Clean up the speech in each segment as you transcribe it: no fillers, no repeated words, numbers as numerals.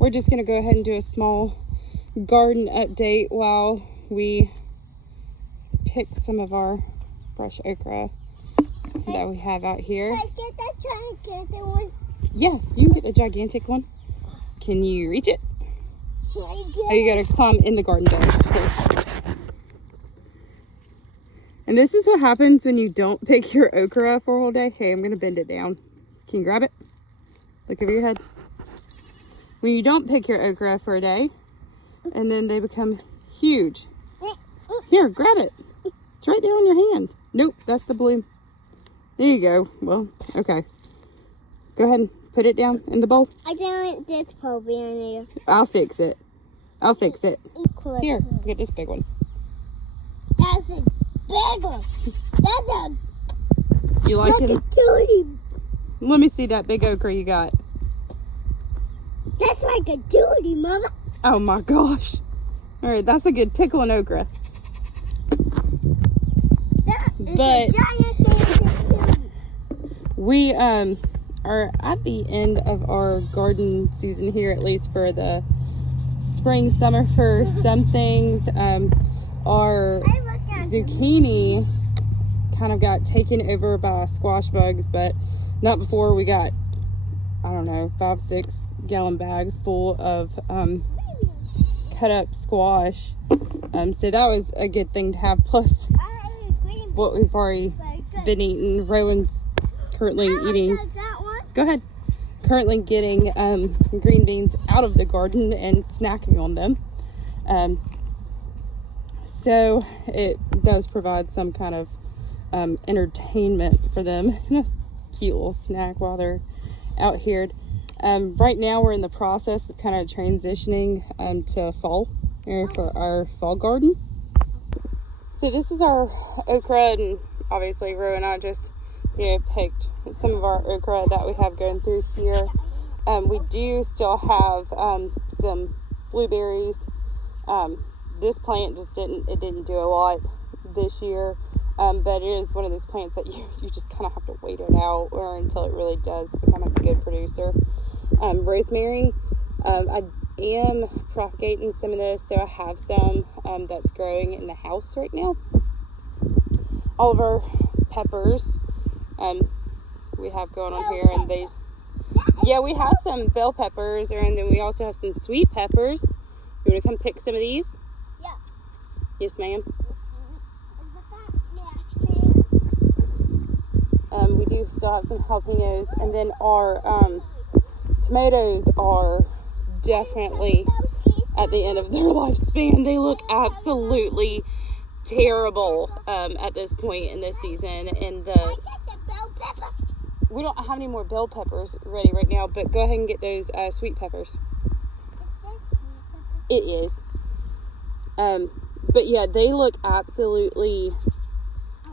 we're just going to go ahead and do a small garden update while we pick some of our fresh okra that we have out here. Can I get that gigantic one? Yeah, you can get the gigantic one. Can you reach it? Oh, you gotta climb in the garden bed. And this is what happens when you don't pick your okra for a whole day. Hey, I'm gonna bend it down. Can you grab it? Look over your head. When you don't pick your okra for a day, and then they become huge. Here, grab it. It's right there on your hand. Nope, that's the bloom. There you go. Well, okay. Go ahead and put it down in the bowl. I don't want this probably on there. I'll fix it. I'll fix it. Equal. Here, get this big one. That's a big one. That's a You like it? duty. Let me see that big okra you got. That's like a duty, Mama. Oh my gosh. All right, that's a good pickling okra. That is But a giant we are at the end of our garden season here, at least for the spring, summer for some things. Our zucchini kind of got taken over by squash bugs, but not before we got, I don't know, 5-6 gallon bags full of cut up squash. So that was a good thing to have, plus what we've already been eating. Rowan's currently eating, go ahead, currently getting green beans out of the garden and snacking on them. So it does provide some kind of entertainment for them, a cute little snack while they're out here. Right now we're in the process of kind of transitioning to fall for our fall garden. So this is our okra, and obviously Rowan and I just picked some of our okra that we have going through here. We do still have some blueberries. This plant just didn't do a lot this year, but it is one of those plants that you just kind of have to wait it out or until it really does become a good producer. Rosemary, I am propagating some of this, so I have some that's growing in the house right now. All of our peppers we have going on here, and we have some bell peppers, and then we also have some sweet peppers. You want to come pick some of these? Yeah. Yes, ma'am. We do still have some jalapenos, and then our tomatoes are definitely at the end of their lifespan. They look absolutely terrible at this point in this season, and we don't have any more bell peppers ready right now, but go ahead and get those sweet peppers. It is. But yeah, they look absolutely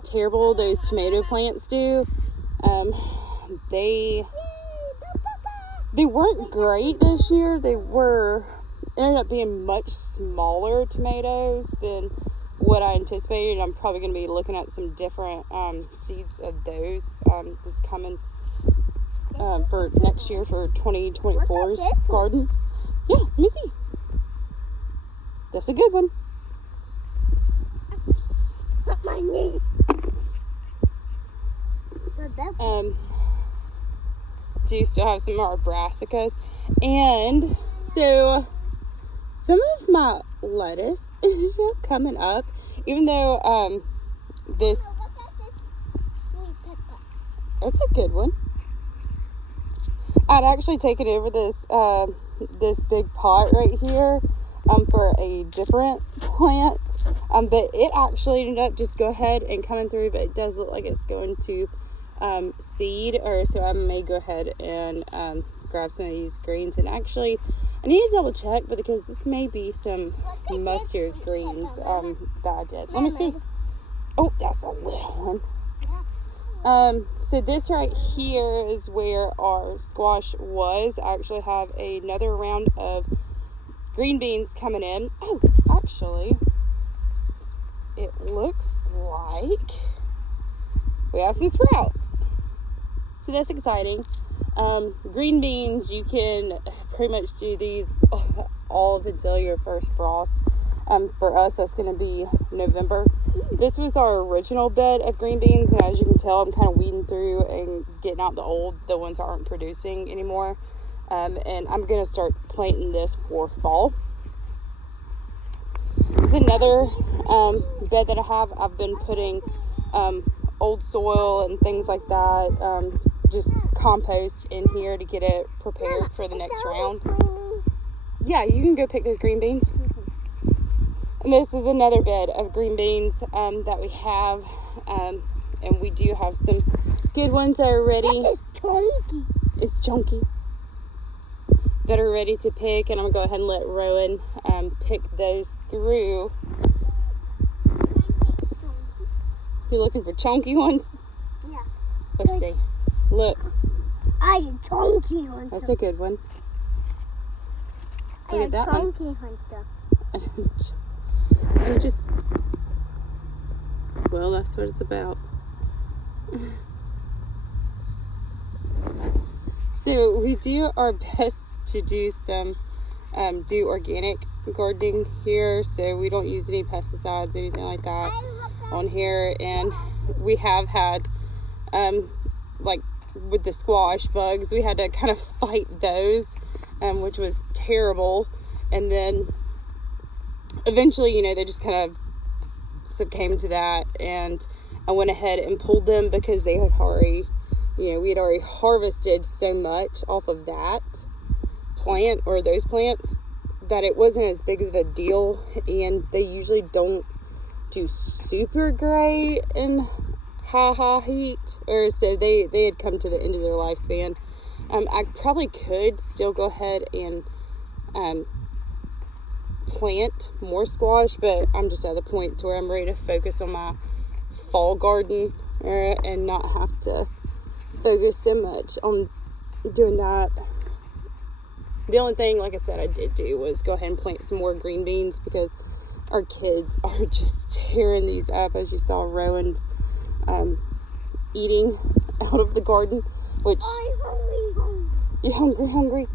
terrible. Those tomato plants do. They weren't great this year. They ended up being much smaller tomatoes than what I anticipated. I'm probably going to be looking at some different seeds of those just coming for next year for 2024's garden. Yeah, let me see. That's a good one. My knee. Do still have some of our brassicas, and so some of my lettuce is coming up, even though this it's a good one. I'd actually taken over this big pot right here for a different plant, but it actually ended up just go ahead and coming through, but it does look like it's going to seed, or so I may go ahead and grab some of these greens. And actually I need to double check, but because this may be some mustard greens that I did. Let me see. Oh, that's a little one. So this right here is where our squash was. I actually have another round of green beans coming in. Oh, actually it looks like we have some sprouts. So that's exciting. Green beans, you can pretty much do these all up until your first frost. For us, that's going to be November. This was our original bed of green beans, and as you can tell, I'm kind of weeding through and getting out the ones that aren't producing anymore. And I'm going to start planting this for fall. This is another bed that I have. I've been putting old soil and things like that, just compost in here to get it prepared for the next round. Yeah, you can go pick those green beans. And this is another bed of green beans that we have, and we do have some good ones that are ready. That is chunky. It's chunky. That are ready to pick, and I'm gonna go ahead and let Rowan pick those through. You're looking for chunky ones? Yeah. Let's see. Look. I chunky hunter. That's a good one. Look at that one. Chunky hunter. I'm just, well, that's what it's about. So we do our best to do some, do organic gardening here. So we don't use any pesticides, anything like that on here. And we have had, like with the squash bugs, we had to kind of fight those, which was terrible. And then eventually, you know, they just kind of succumbed to that, and I went ahead and pulled them because they had already, you know, we had already harvested so much off of that plant or those plants that it wasn't as big of a deal, and they usually don't do super great in high heat, or so they had come to the end of their lifespan. I probably could still go ahead and plant more squash, but I'm just at the point to where I'm ready to focus on my fall garden and not have to focus so much on doing that. The only thing, like I said, I did do was go ahead and plant some more green beans because our kids are just tearing these up. As you saw, Rowan's eating out of the garden, which I'm hungry. you're hungry.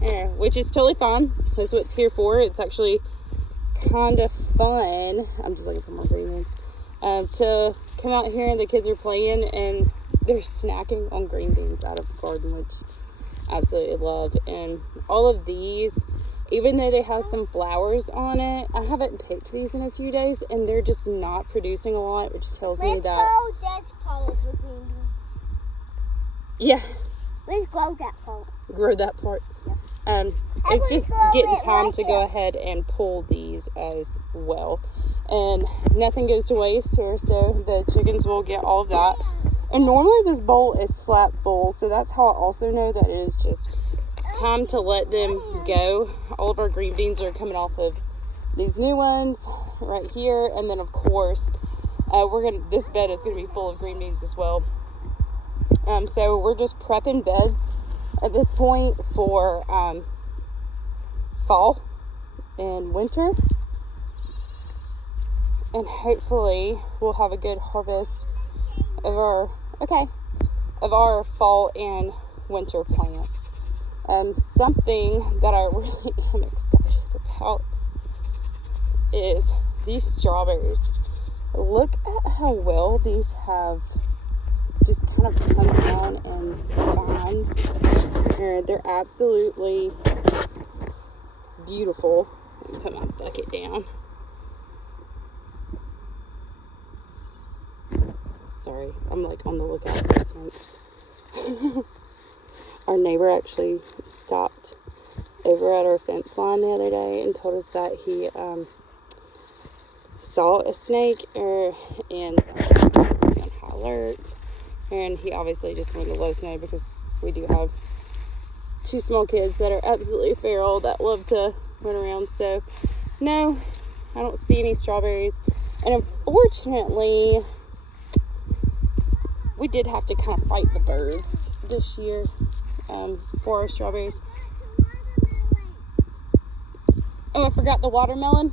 Yeah, which is totally fine. That's what it's here for. It's actually kind of fun. I'm just looking for more green beans. To come out here and the kids are playing and they're snacking on green beans out of the garden, which I absolutely love. And all of these, even though they have some flowers on it, I haven't picked these in a few days, and they're just not producing a lot, which tells me that. Let's go that part of the green beans. Yeah. Let's grow that part. Grow that part. It's just getting time to go ahead and pull these as well, and nothing goes to waste, or so the chickens will get all of that. And normally this bowl is slap full, so that's how I also know that it is just time to let them go. All of our green beans are coming off of these new ones right here, and then of course this bed is going to be full of green beans as well. So we're just prepping beds at this point for fall and winter, and hopefully we'll have a good harvest of our fall and winter plants. Something that I really am excited about is these strawberries. Look at how well these have just kind of come down and bind. And they're absolutely beautiful. Let me put my bucket down. Sorry, I'm like on the lookout for snakes. Our neighbor actually stopped over at our fence line the other day and told us that he saw a snake and it's on high alert. And he obviously just wanted to let us know because we do have two small kids that are absolutely feral that love to run around. So no, I don't see any strawberries. And unfortunately, we did have to kind of fight the birds this year for our strawberries. Oh, I forgot the watermelon.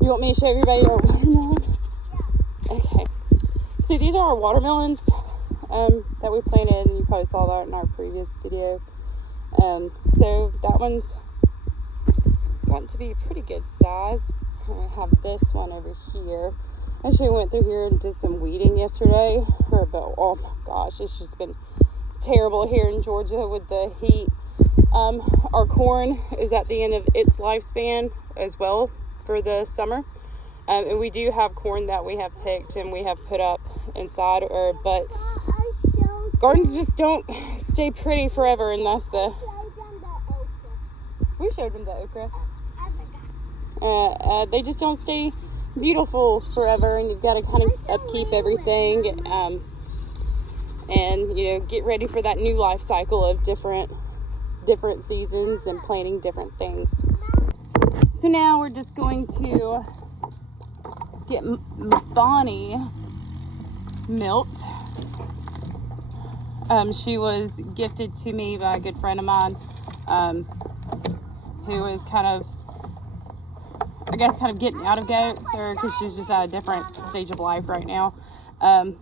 You want me to show everybody our watermelon? Okay. So these are our watermelons. that we planted, and you probably saw that in our previous video. So that one's gotten to be a pretty good size. I have this one over here. I actually went through here and did some weeding yesterday, but oh my gosh, it's just been terrible here in Georgia with the heat. Our corn is at the end of its lifespan as well for the summer. And we do have corn that we have picked and we have put up inside, but gardens just don't stay pretty forever, and that's the... We showed them the okra. They just don't stay beautiful forever, and you've got to kind of upkeep everything, and you know, get ready for that new life cycle of different seasons and planting different things. So now we're just going to get Bonnie milked. She was gifted to me by a good friend of mine, who was kind of getting out of goats, or because she's just at a different stage of life right now. And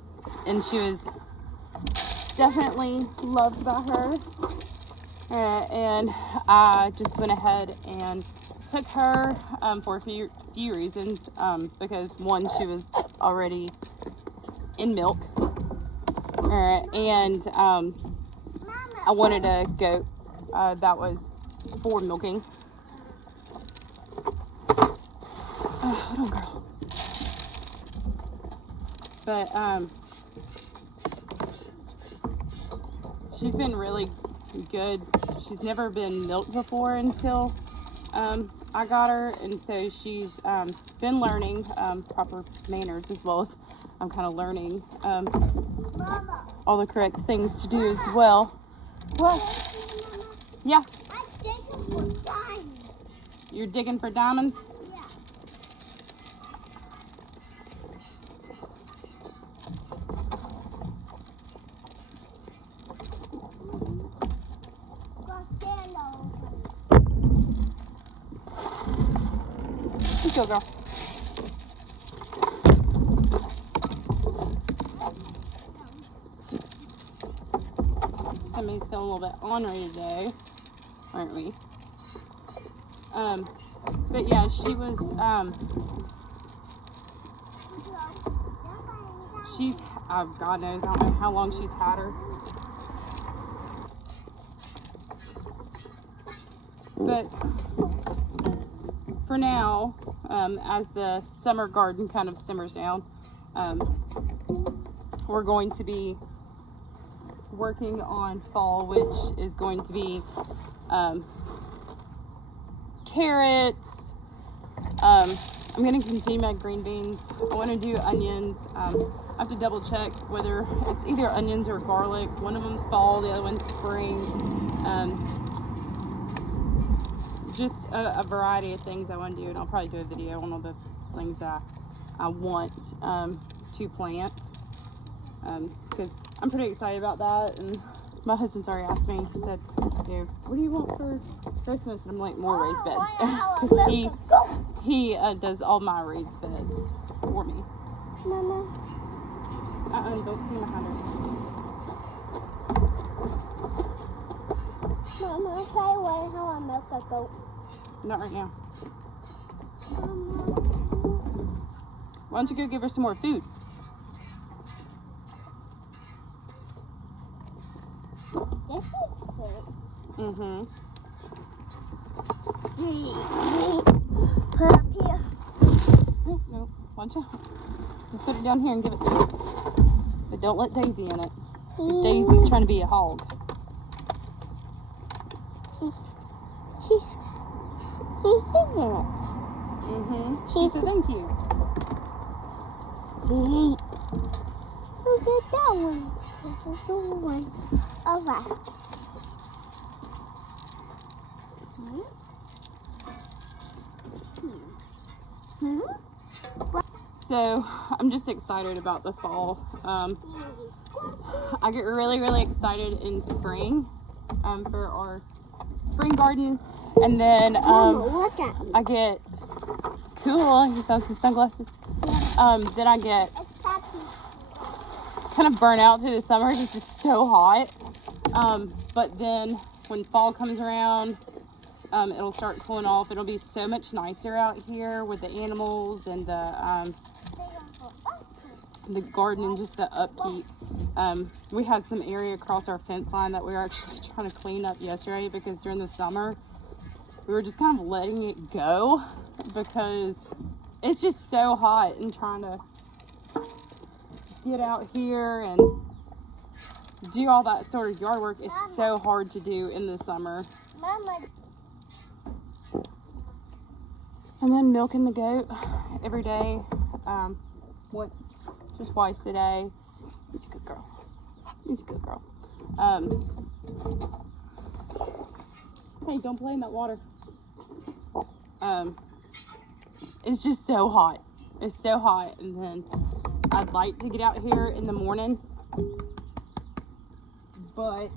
she was definitely loved by her. And I just went ahead and took her for a few reasons. Because one, she was already in milk. And I wanted a goat that was for milking. Hold on, girl. But she's been really good. She's never been milked before until I got her, and so she's been learning proper manners, as well as I'm kind of learning all the correct things to do as well. What? Yeah. I'm digging for diamonds. You're digging for diamonds? Yeah. Let's go, girl. Somebody's feeling a little bit ornery today, aren't we? But yeah, she was, she's, God knows, I don't know how long she's had her. But for now, as the summer garden kind of simmers down, we're going to be working on fall, which is going to be carrots. I'm going to continue my green beans. I want to do onions. I have to double check whether it's either onions or garlic. One of them's fall, the other one's spring. Just a variety of things I want to do, and I'll probably do a video on all the things that I want to plant, because I'm pretty excited about that. And my husband's already asked me, he said, you know, what do you want for Christmas? And I'm like, more raised beds, because he does all my raised beds for me. Mama. Don't stand behind her. Mama, say what? How I milk a goat? Not right now. Mama. Why don't you go give her some more food? This is good. Mm-hmm. Put up here. No. Why don't you just put it down here and give it to her. But don't let Daisy in it. 'Cause Daisy's trying to be a hog. She's singing it. Mm-hmm. She's So thank you. Look at that one. This is the one. All right. So I'm just excited about the fall. I get really, really excited in spring for our spring garden, and then Mama, look at me. I get cool. You found some sunglasses. Then I get It's Pappy. kind of burn out through the summer because it's so hot. But then when fall comes around, it'll start cooling off. It'll be so much nicer out here with the animals and the garden and just the upkeep. We had some area across our fence line that we were actually trying to clean up yesterday because during the summer we were just kind of letting it go because it's just so hot, and trying to get out here and do all that sort of yard work is so hard to do in the summer. Mama. And then milking the goat every day, just twice a day. He's a good girl. He's a good girl. Hey, don't play in that water. It's just so hot. It's so hot, and then I'd like to get out here in the morning, but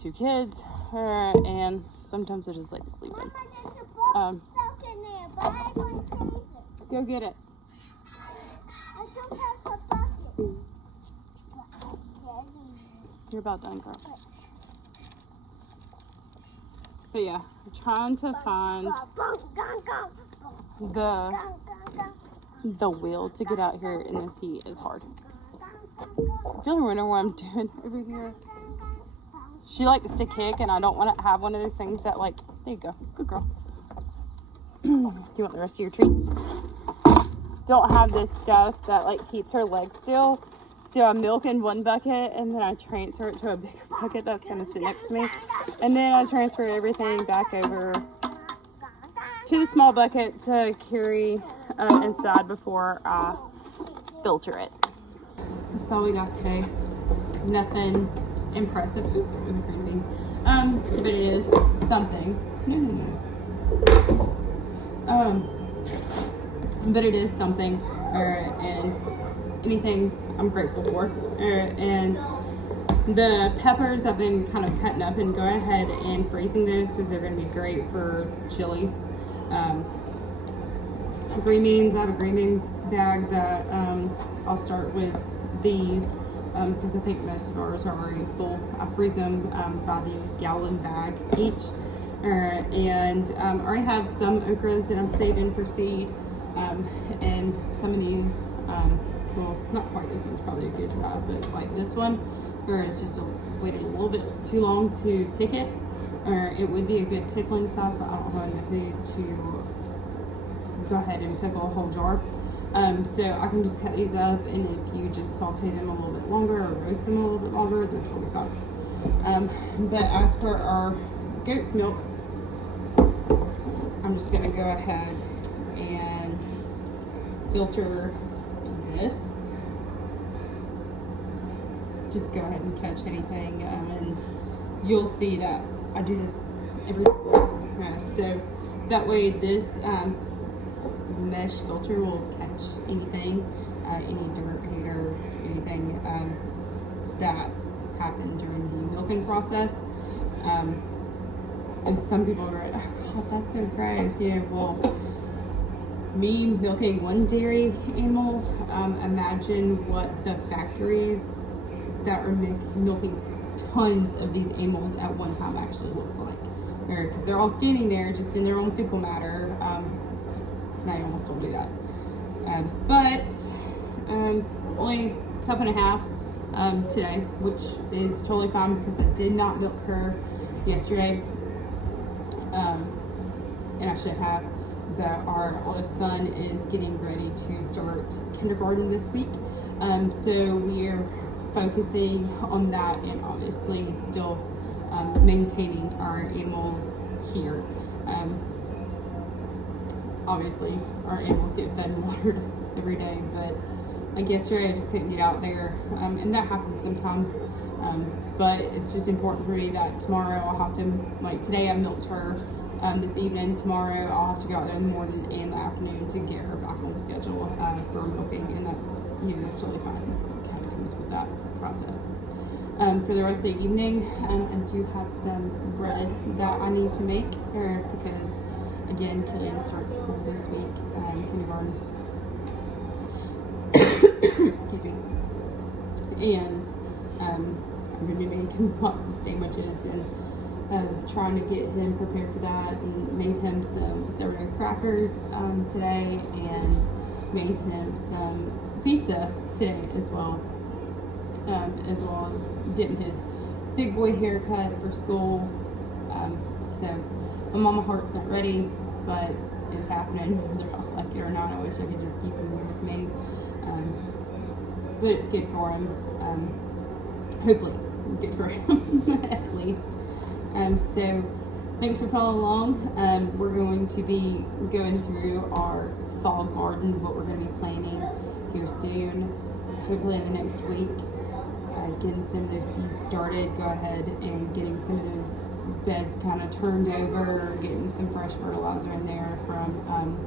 2 kids, and sometimes I just like to sleep in. Mama, there's a book stuck in there, but I want to save it. Go get it. I don't have a bucket. You're about done, girl. But yeah, I'm trying to find the will to get out here in this heat is hard. If you ever wonder what I'm doing over here, she likes to kick, and I don't want to have one of those things that, like, there you go, good girl. You want the rest of your treats? Don't have this stuff that, like, keeps her legs still. So I milk in one bucket, and then I transfer it to a bigger bucket that's going to sit next to me. And then I transfer everything back over to the small bucket to carry inside before I filter it. This is all we got today. Nothing impressive. Ooh, it was a green bean. But it is something. But it is something, and anything I'm grateful for. And the peppers I've been kind of cutting up and going ahead and freezing those because they're going to be great for chili. Green beans, I have a green bean bag that I'll start with these because I think most of ours are already full. I freeze them by the gallon bag each. And I already have some okras that I'm saving for seed, and some of these, well, not quite, this one's probably a good size, but like this one, where it's just waited a little bit too long to pick it, or it would be a good pickling size, but I don't have enough of these to go ahead and pickle a whole jar. So I can just cut these up, and if you just saute them a little bit longer or roast them a little bit longer, they're totally fine. But as for our goat's milk, I'm just gonna go ahead and filter this. Just go ahead and catch anything, and you'll see that I do this every so that way this mesh filter will catch anything, any dirt, hair, anything that happened during the milking process. And some people are like, oh God, that's so gross. Yeah, well, me milking one dairy animal, imagine what the factories that are milking tons of these animals at one time actually looks like. Because they're all standing there just in their own fecal matter. And I almost don't do that. But only a cup and a half today, which is totally fine because I did not milk her yesterday. And I should have. But our oldest son is getting ready to start kindergarten this week. So we're focusing on that and obviously still maintaining our animals here. Obviously our animals get fed and watered every day, but like yesterday I just couldn't get out there, and that happens sometimes. But it's just important for me that tomorrow I'll have to, like today I milked her this evening. Tomorrow I'll have to go out there in the morning and the afternoon to get her back on the schedule for milking, and that's, you know, that's totally fine. It kind of comes with that process. For the rest of the evening, I do have some bread that I need to make because, again, Killian starts school this week, kindergarten. Excuse me. And I'm going to be making lots of sandwiches and trying to get him prepared for that, and made him some sourdough crackers today, and made him some pizza today as well as getting his big boy haircut for school. So my mama heart's not ready, but it's happening whether I like it or not. I wish I could just keep him here with me, but it's good for him. Hopefully good for him at least. So thanks for following along. We're going to be going through our fall garden, what we're going to be planting here soon, hopefully in the next week. Getting some of those seeds started, go ahead and getting some of those beds kind of turned over, getting some fresh fertilizer in there from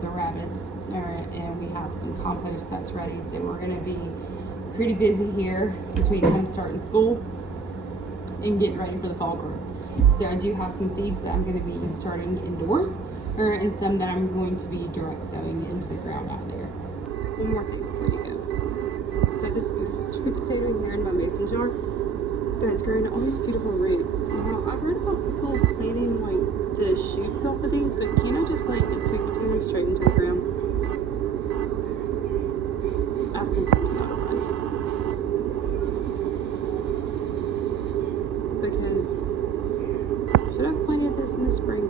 the rabbits, and we have some compost that's ready. So we're going to be pretty busy here between him starting school and getting ready for the fall garden. So I do have some seeds that I'm going to be starting indoors, and some that I'm going to be direct sowing into the ground out there. One more thing before you go. So I have this beautiful sweet potato here in my mason jar that's growing all these beautiful roots. Now I've heard about people planting like the shoots off of these, but can I just plant this sweet potato straight into the ground? Asking for my not a friend. Because should I have planted this in the spring?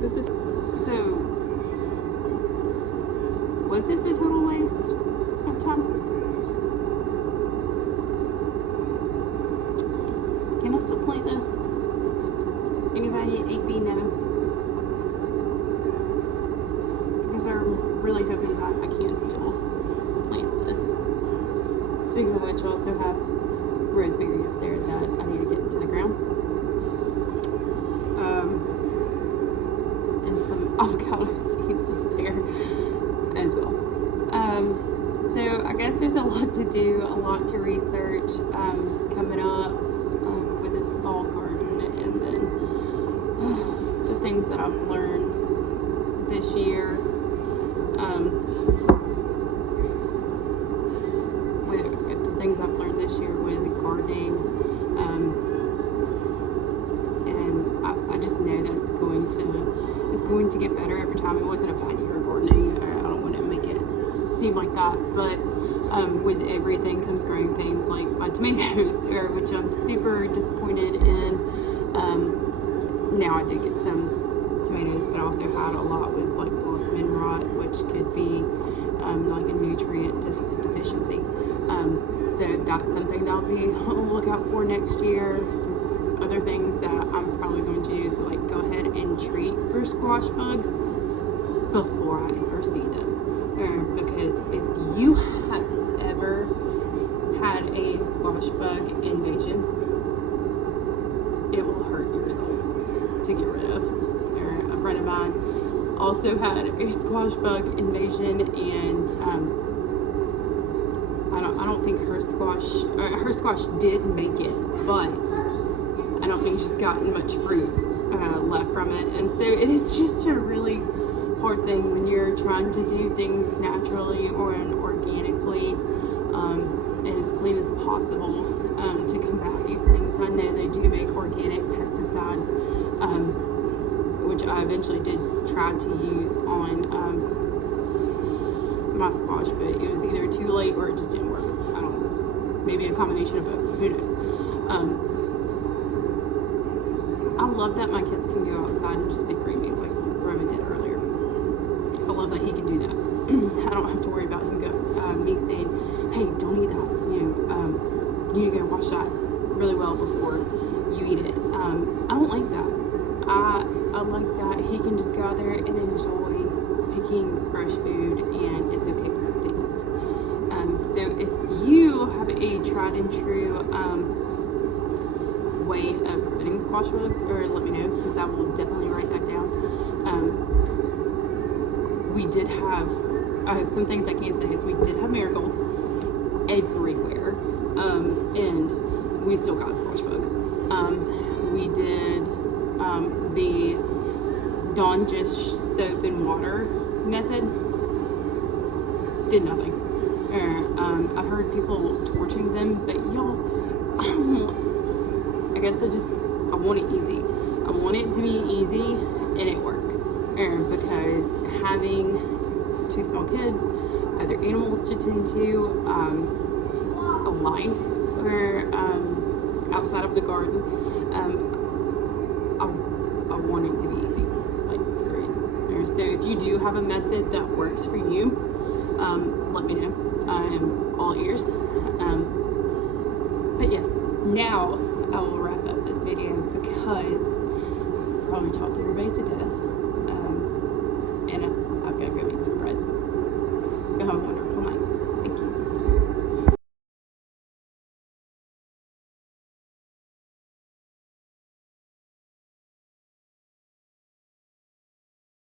This is so. Was this a total waste of time? Can I still plant this? Anybody at 8B know? Because I'm really hoping that I can still plant this. Speaking of which, I also have rosemary up there that I need to get into the ground. And some avocado seeds up there as well. So I guess there's a lot to do, a lot to research coming up with this fall garden, and then the things that I've learned this year with gardening, and I just know that it's going to get better every time. It wasn't a bad year of gardening. I don't want to make it seem like that, but with everything comes growing pains, like my tomatoes, which I'm super disappointed in. Now I did get some tomatoes, but I also had a lot with like blossom and rot, which could be like a nutrient deficiency. So that's something that I'll be on the lookout for next year. Some other things that I'm probably going to do is like go ahead and treat for squash bugs before I ever see them. Because if you have ever had a squash bug invasion, it will hurt your soul to get rid of. A friend of mine also had a squash bug invasion, and I don't think her squash did make it, but I don't think she's gotten much fruit left from it. And so it is just a really hard thing when you're trying to do things naturally or organically and as clean as possible to combat these things. I know they do make organic pesticides, which I eventually did try to use on my squash, but it was either too late or it just didn't work. I don't know. Maybe a combination of both. Who knows? I love that my kids can go outside and just make green beans like Roman did earlier. I love that he can do that. I don't have to worry about him me saying, hey, don't eat that. You need to go wash that really well before you eat it. I don't like that. I like that he can just go out there and enjoy picking fresh food, and it's okay for him to eat. So if you have a tried and true way of preventing squash bugs, or let me know, because I will definitely write that down. We did have some things I can say is we did have marigolds everywhere, and we still got squash bugs. We did the Dawn just soap and water method, did nothing. or I've heard people torching them, but y'all, I guess I want it easy. I want it to be easy and it work. Because having 2 small kids, other animals to tend to, a life or outside of the garden, I want it to be easy, like great. So if you do have a method that works for you, let me know. I'm all ears. But yes, now I will wrap up this video because I've probably talked everybody to death. And I've got to go make some bread. Go home.